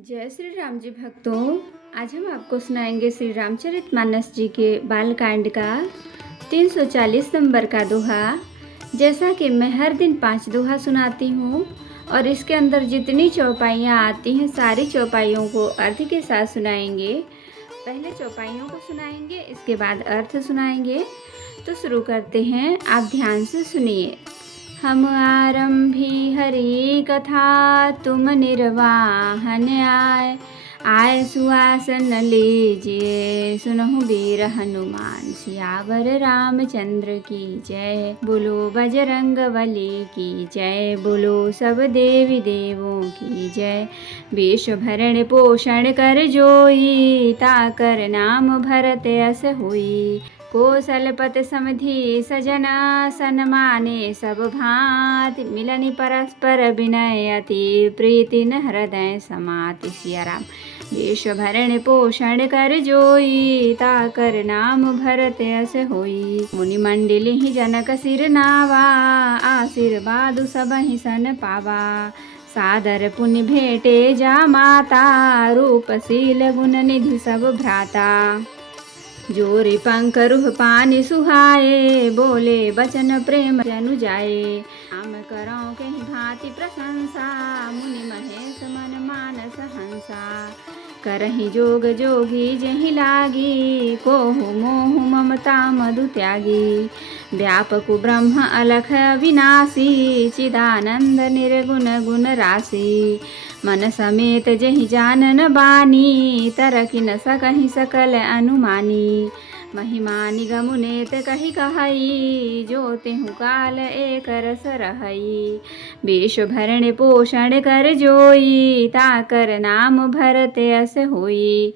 जय श्री राम जी भक्तों। आज हम आपको सुनाएंगे श्री रामचरितमानस जी के बालकांड का 340 नंबर का दोहा। जैसा कि मैं हर दिन 5 दोहा सुनाती हूँ और इसके अंदर जितनी चौपाइयाँ आती हैं सारी चौपाइयों को अर्थ के साथ सुनाएंगे। पहले चौपाइयों को सुनाएंगे, इसके बाद अर्थ सुनाएंगे। तो शुरू करते हैं, आप ध्यान से सुनिए। हम आरंभी हरि कथा, तुम निर्वाहन आय सुआसन लीजिए। सुनहु वीर हनुमान, सियावर रामचंद्र की जय। बोलो बजरंग बली की जय, बोलो सब देवी देवों की जय। विष भरण पोषण कर जोई, ताकर नाम भरत यस होई। कौशलपत समधि सजना, सन्माने सब भांति। मिलनि परस्पर विनय, अति प्रीति न हृदय समाति। सिया राम। वेश भरण पोषण कर जोई, ताकर नाम भरत यस होई। मुनि मंडली ही जनक सिर नावा, आशीर्वाद सबहि सन पावा। सादर पुण्य भेटे जा माता, रूपशील गुण निधि सब भ्राता। जोरी पंख रुह पानी सुहाए, बोले बचन प्रेम जनु जाए। नाम करो कहीं भांति प्रशंसा, मुनि महेश मन मानस हंसा। करहि जोग जोगी जहि लागी, कोहु मोह ममता मधु त्यागी। व्यापक ब्रह्म अलख अविनाशी, चिदानंद निर्गुण गुण राशि। मन समेत जहि जानन बानी, तरकि न सकहि सकल अनुमानी। महिमा निगम नेत कहि कहई, जो तेहु काल एक रस रहई। वेश भरण पोषण कर जोई, ताकर नाम भरत यस होई।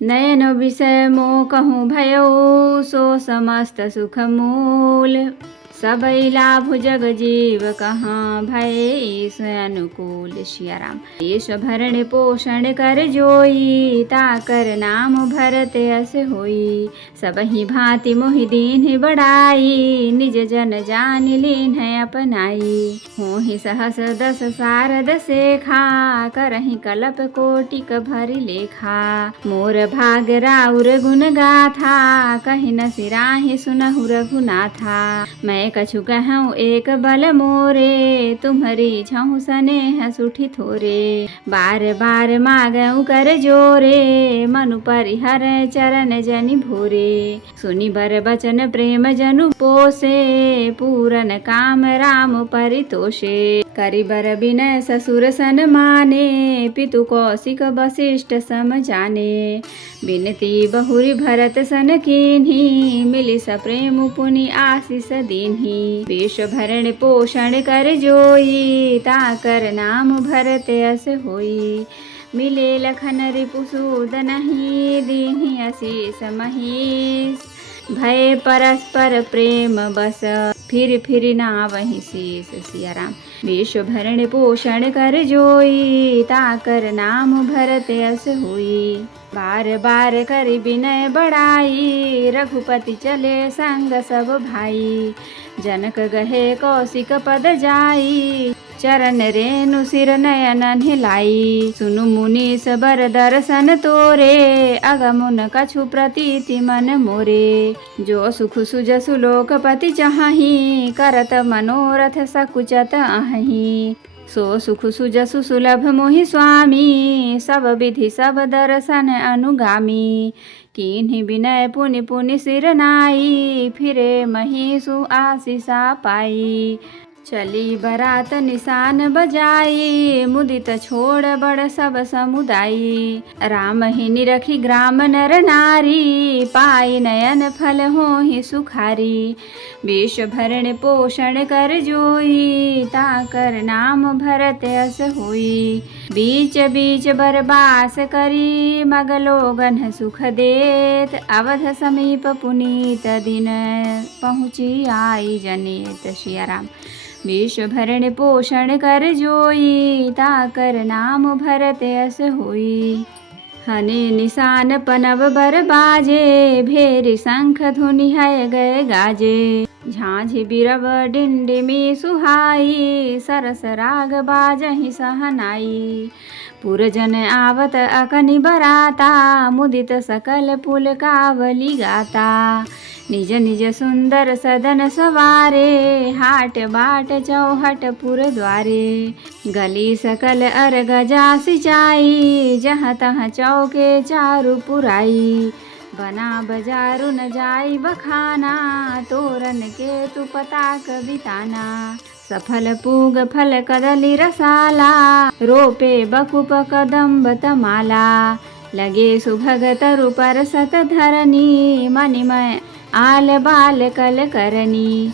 नयन विषय मोह कहूँ भयो, सो समस्त सुख मूल। सबई लाभ जग जीव कहाँ, भय अनुकूल। सिया राम। वेश भरण पोषण कर जोई, ताकर नाम भरत यस होई। सबहि भांति मोहि दीन्ह बढ़ाई, निज जन जान लीन्ह अपनाई। होहि सहस दस सारद सेखा, करहि कलप कोटिक भरि लेखा। मोर भाग राउर गुण गाथा, कहि न सिराहि सुनहु रघुनाथा। मैं कछु कहूँ एक बल मोरे, तुम्हरी छहु स्नेह सुठि थोरे। बार बार मागऊँ कर जोरे, मनु परिहर चरण जनि भोरे। सुनि बर बचन प्रेम जनु पोसे, पूरन काम राम परितोषे। करि बर विनय ससुर सन माने, पितु कौशिक वशिष्ठ सम जाने। बिनती बहुरी भरत सन कीन्ही, मिलि सप्रेम पुनि आशीष दीन्ही। वेश भरण पोषण कर जोई, ताकर नाम भरत यस होई। मिले लखन रिपु सूदनहि, दीन्ही असीस महीस। भय परस्पर प्रेम बस, फिर फिर नावहि शीस। सिया राम। वेश भरण पोषण कर जोई, ताकर नाम भरत यस होई। बार बार करि विनय बढ़ाई, रघुपति चले संग सब भाई। जनक गहे कौशिक पद जाई, चरण रेणु सिर नयन हिलाई। सुनु मुनीस बर दर्शन तोरे, अगमुन कछु प्रतीति मन मोरे। जो सुख सुजसु लोकपति चाहि, करत मनोरथ सकुचत अहि। सो सुख सुजसु सुलभ मोहि स्वामी, सब विधि सब दर्शन अनुगामी। कीन्ही विनय पुनि पुनि सिर नाई, फिरे महिषु आशीषा पाई। चली बरात निशान बजाई, मुदित छोड़ बड़ सब समुदाई। राम ही निरखी ग्राम नर नारी, पाई नयन फल होहि सुखारी। वेश भरण पोषण कर जोई, ताकर नाम भरत यस होई। बीच बीच बरबास करी, मगलोगन सुख देत। अवध समीप पुनीत दिन, पहुँची आई जनेत। सिया राम। वेश भरण पोषण कर जोई, ताकर नाम भरत यस होई। हने निशान पनव बर बाजे, भेरी शंख धुनि है गए गाजे। झांझी बिरब डिंडिमी सुहाई, सरस राग बाजहि सहनाई। पुरजन आवत अकनि बराता, मुदित सकल पुलकावली गाता। निज निज सुंदर सदन सवारे, हाट बाट चौहट पुर द्वारे। गली सकल अर गजा सिंचाई, जहाँ तहाँ चौके चारु पुराई। बना बजारु न जाई बखाना, तोरन के तु पताक बिताना। सफल पूग फल कदली रसाला, रोपे बकुप कदम्ब तमाला। लगे सुभग तरु परसत धरनी, मणिमय आल बाल कल करनी।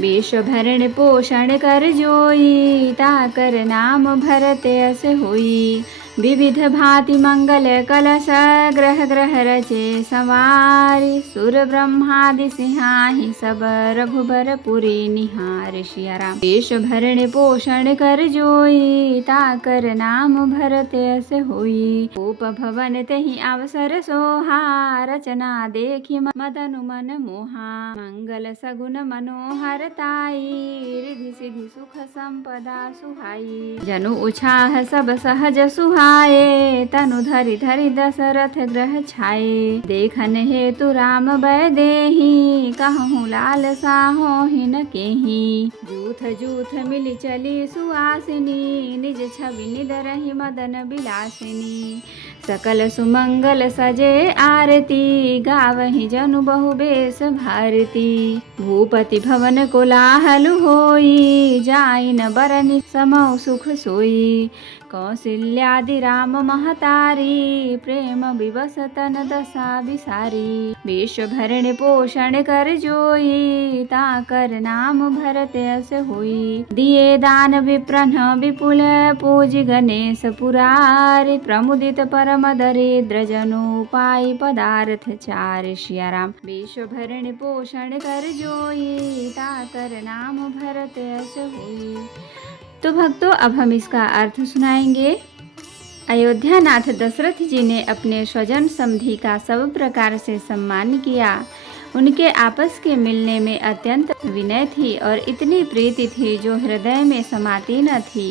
विश्व भरण पोषण कर जोई, ताकर नाम भरत अस होई। विविध भांति मंगल कलश, ग्रह ग्रह रचे संवारि। सुर ब्रह्मादि सिंहाहि सब, रघुबर पुरी निहार। सिया राम। विश्व भरण पोषण कर जोई, ताकर नाम भरत अस होई। उप भवन तहि अवसर सोहा, रचना देखि मदनु मन मोहा। मंगल सगुन मनोहर ताई, रिधि सिधि सुख संपदा सुहाई। जनु उछाह सब सहज सुहाए, तनु धरि धरि दशरथ ग्रह छाए। देखन हेतु राम बै देहि, कहूँ लाल साहो हिन केहि। जूथ जूथ मिली चली सुआसिनी, निज छवि निदरहि मदन बिलासिनी। सकल सुमंगल सजे आरती, गावहि जनु बहु बेस भारती। भूपति भवन कोलाहल होई, जाई न बरनि समौ सुख सोई। कौसल्यादि राम महतारी, प्रेम विवश तन दशा बिसारी। विश्व भरण पोषण कर जोई, ताकर नाम भरत अस होई। दिए दान विप्रन विपुल, पूज गणेश पुरारी। प्रमुदित परम दरिद्र जनु, पाई पदार्थ चार। सिया राम। विश्व भरण पोषण कर जोई, ताकर नाम भरत अस होई। तो भक्तों, अब हम इसका अर्थ सुनाएंगे। अयोध्यानाथ दशरथ जी ने अपने स्वजन समधि का सब प्रकार से सम्मान किया। उनके आपस के मिलने में अत्यंत विनय थी और इतनी प्रीति थी जो हृदय में समाती न थी।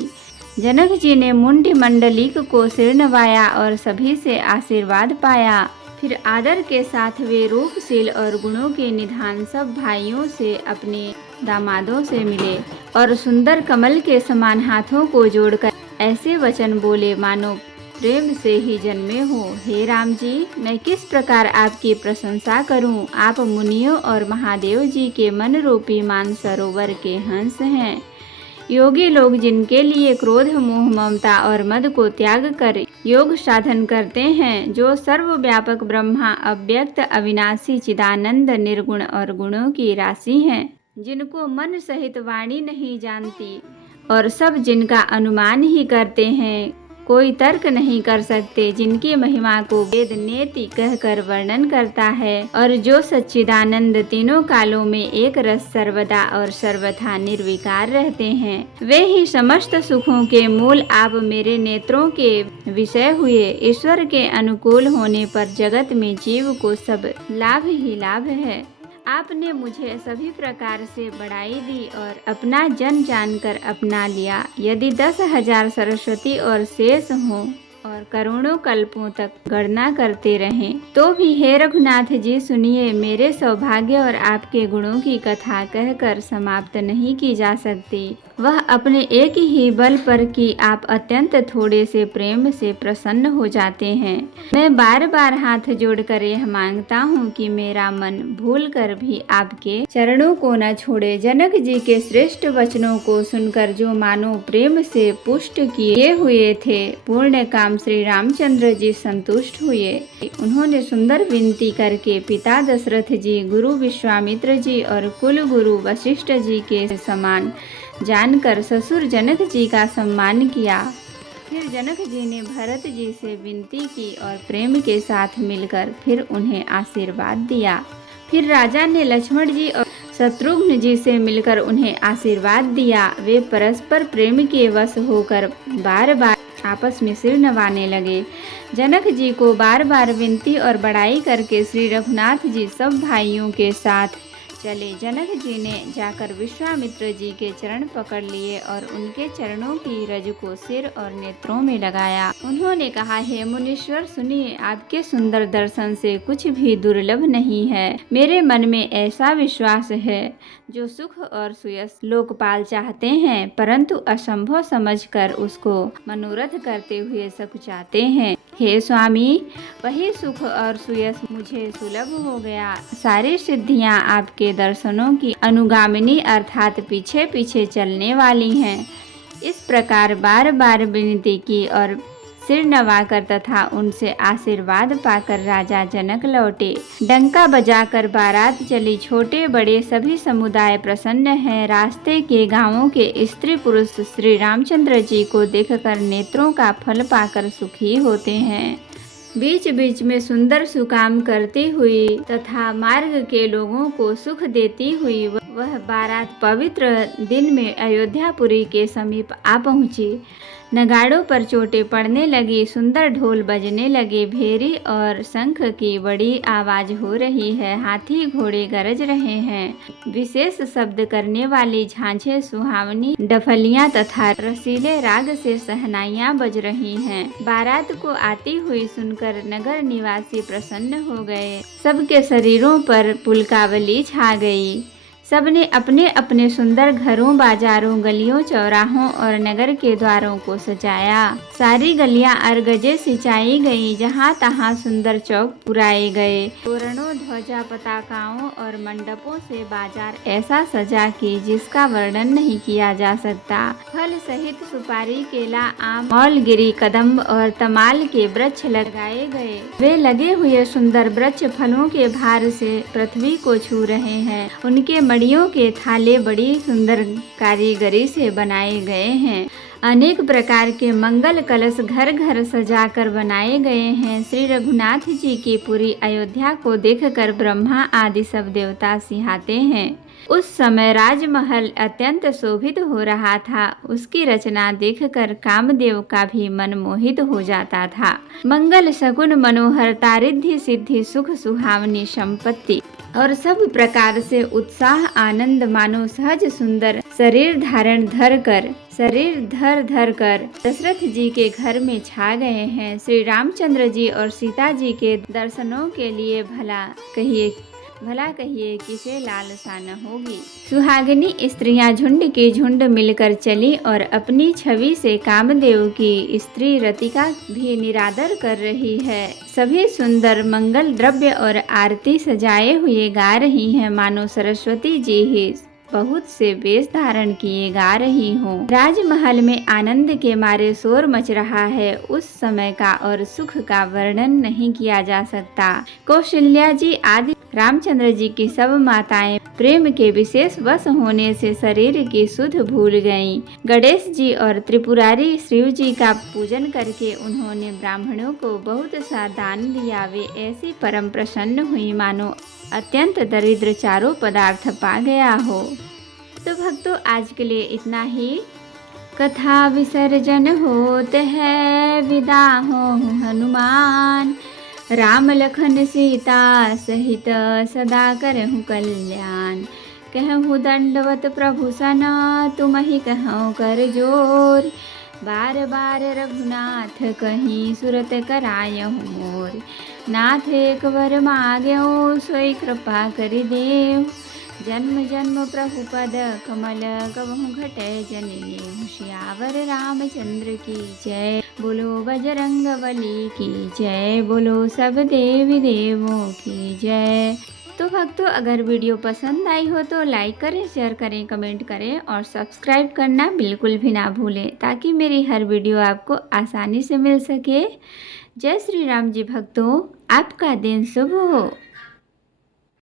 जनक जी ने मुंडी मंडलिक को सिर नवाया और सभी से आशीर्वाद पाया। फिर आदर के साथ वे रूपशील और गुणों के निधान सब भाइयों से, अपने दामादों से मिले और सुंदर कमल के समान हाथों को जोड़कर ऐसे वचन बोले मानो प्रेम से ही जन्मे हो। हे राम जी, मैं किस प्रकार आपकी प्रशंसा करूं? आप मुनियों और महादेव जी के मन रूपी मानसरोवर के हंस हैं। योगी लोग जिनके लिए क्रोध मोह ममता और मद को त्याग कर योग साधन करते हैं, जो सर्वव्यापक ब्रह्मा अव्यक्त अविनाशी चिदानंद निर्गुण और गुणों की राशि हैं, जिनको मन सहित वाणी नहीं जानती और सब जिनका अनुमान ही करते हैं, कोई तर्क नहीं कर सकते, जिनकी महिमा को वेद नेति कहकर वर्णन करता है और जो सच्चिदानंद तीनों कालों में एक रस सर्वदा और सर्वथा निर्विकार रहते हैं, वे ही समस्त सुखों के मूल आप मेरे नेत्रों के विषय हुए। ईश्वर के अनुकूल होने पर जगत में जीव को सब लाभ ही लाभ है। आपने मुझे सभी प्रकार से बढ़ाई दी और अपना जन जानकर अपना लिया। यदि 10,000 सरस्वती और शेष हों और करोड़ों कल्पों तक गणना करते रहें, तो भी हे रघुनाथ जी सुनिए, मेरे सौभाग्य और आपके गुणों की कथा कहकर समाप्त नहीं की जा सकती। वह अपने एक ही बल पर कि आप अत्यंत थोड़े से प्रेम से प्रसन्न हो जाते हैं। मैं बार बार हाथ जोड़कर यह मांगता हूँ कि मेरा मन भूल कर भी आपके चरणों को न छोड़े। जनक जी के श्रेष्ठ वचनों को सुनकर जो मानो प्रेम से पुष्ट किए हुए थे, पूर्ण काम श्री रामचंद्र जी संतुष्ट हुए। उन्होंने सुंदर विनती करके पिता दशरथ जी, गुरु विश्वामित्र जी और कुल गुरु वशिष्ठ जी के समान जानकर ससुर जनक जी का सम्मान किया। फिर जनक जी ने भरत जी से विनती की और प्रेम के साथ मिलकर फिर उन्हें आशीर्वाद दिया। फिर राजा ने लक्ष्मण जी और शत्रुघ्न जी से मिलकर उन्हें आशीर्वाद दिया। वे परस्पर प्रेम के वश होकर बार बार आपस में सिर नवाने लगे। जनक जी को बार बार विनती और बड़ाई करके श्री रघुनाथ जी सब भाइयों के साथ चले। जनक जी ने जाकर विश्वामित्र जी के चरण पकड़ लिए और उनके चरणों की रज को सिर और नेत्रों में लगाया। उन्होंने कहा, हे मुनीश्वर सुनिए, आपके सुंदर दर्शन से कुछ भी दुर्लभ नहीं है। मेरे मन में ऐसा विश्वास है, जो सुख और सुयश लोकपाल चाहते हैं परंतु असंभव समझकर उसको मनोरथ करते हुए सकुचाते हैं। हे स्वामी, वही सुख और सुयश मुझे सुलभ हो गया। सारी सिद्धियां आपके दर्शनों की अनुगामिनी अर्थात पीछे पीछे चलने वाली हैं। इस प्रकार बार बार विनती की और सिर नवाकर तथा उनसे आशीर्वाद पाकर राजा जनक लौटे। डंका बजाकर बारात चली। छोटे बड़े सभी समुदाय प्रसन्न हैं। रास्ते के गांवों के स्त्री पुरुष श्री रामचंद्र जी को देखकर नेत्रों का फल पाकर सुखी होते हैं। बीच बीच में सुंदर सुकाम करती हुई तथा मार्ग के लोगों को सुख देती हुई वह बारात पवित्र दिन में अयोध्यापुरी के समीप आ पहुंची। नगाड़ों पर चोटें पड़ने लगी, सुंदर ढोल बजने लगे, भेरी और शंख की बड़ी आवाज हो रही है, हाथी घोड़े गरज रहे हैं, विशेष शब्द करने वाली झांझें, सुहावनी डफलियां तथा रसीले राग से सहनाइयां बज रही हैं। बारात को आती हुई सुनकर नगर निवासी प्रसन्न हो गए। सबके शरीरों पर पुलकावली छा गई। सबने अपने अपने सुंदर घरों, बाजारों, गलियों, चौराहों और नगर के द्वारों को सजाया। सारी गलियां अरगजे सिंचाई गई, जहां तहां सुंदर चौक पुराए गए। तोरणों, ध्वजा, पताकाओं और मंडपों से बाजार ऐसा सजा कि जिसका वर्णन नहीं किया जा सकता। फल सहित सुपारी, केला, आम, मौलगिरी, कदम्ब और तमाल के वृक्ष लगाए गए। वे लगे हुए सुंदर वृक्ष फलों के भार से पृथ्वी को छू रहे हैं। उनके मड़ियों के थाले बड़ी सुंदर कारीगरी से बनाए गए हैं। अनेक प्रकार के मंगल कलश घर घर सजाकर बनाए गए हैं। श्री रघुनाथ जी की पूरी अयोध्या को देखकर ब्रह्मा आदि सब देवता सिहाते हैं। उस समय राजमहल अत्यंत शोभित हो रहा था। उसकी रचना देखकर कामदेव का भी मन मोहित हो जाता था। मंगल शकुन मनोहरता, रिद्धि सिद्धि, सुख सुहावनी संपत्ति और सब प्रकार से उत्साह आनंद मानो सहज सुंदर शरीर धर कर दशरथ जी के घर में छा गए हैं। श्री रामचंद्र जी और सीता जी के दर्शनों के लिए भला कहिए किसे लालसा न होगी। सुहागिनी स्त्रियां झुंड की झुंड मिलकर चली और अपनी छवि से कामदेव की स्त्री रतिका भी निरादर कर रही है। सभी सुंदर मंगल द्रव्य और आरती सजाए हुए गा रही हैं, मानो सरस्वती जी ही बहुत से वेश धारण किए गा रही हूँ। राजमहल में आनंद के मारे शोर मच रहा है। उस समय का और सुख का वर्णन नहीं किया जा सकता। कौशल्या जी आदि रामचंद्र जी की सब माताएं प्रेम के विशेष वश होने से शरीर की सुध भूल गईं। गणेश जी और त्रिपुरारी शिव जी का पूजन करके उन्होंने ब्राह्मणों को बहुत सा दान दिया। वे ऐसी परम प्रसन्न हुई मानो अत्यंत दरिद्र चारों पदार्थ पा गया हो। तो भक्तों, आज के लिए इतना ही। कथा विसर्जन होते हैं, विदा हो हनुमान। राम लखन सीता सहित सदा करहु कल्याण। कहूँ दंडवत प्रभु सना, तुम ही कहूँ कर जोर। बार बार रघुनाथ कहीं सुरत करायहु मोर। नाथ एक वर मांग्यो, सोई कृपा करि देव। जन्म जन्म प्रभु पद कमल, कबहु घटै जननी। सियावर रामचंद्र की जय, बोलो बजरंग बली की जय, बोलो सब देवी देवों की जय। तो भक्तों, अगर वीडियो पसंद आई हो तो लाइक करें, शेयर करें, कमेंट करें और सब्सक्राइब करना बिल्कुल भी ना भूलें, ताकि मेरी हर वीडियो आपको आसानी से मिल सके। जय श्री राम जी भक्तों, आपका दिन शुभ हो।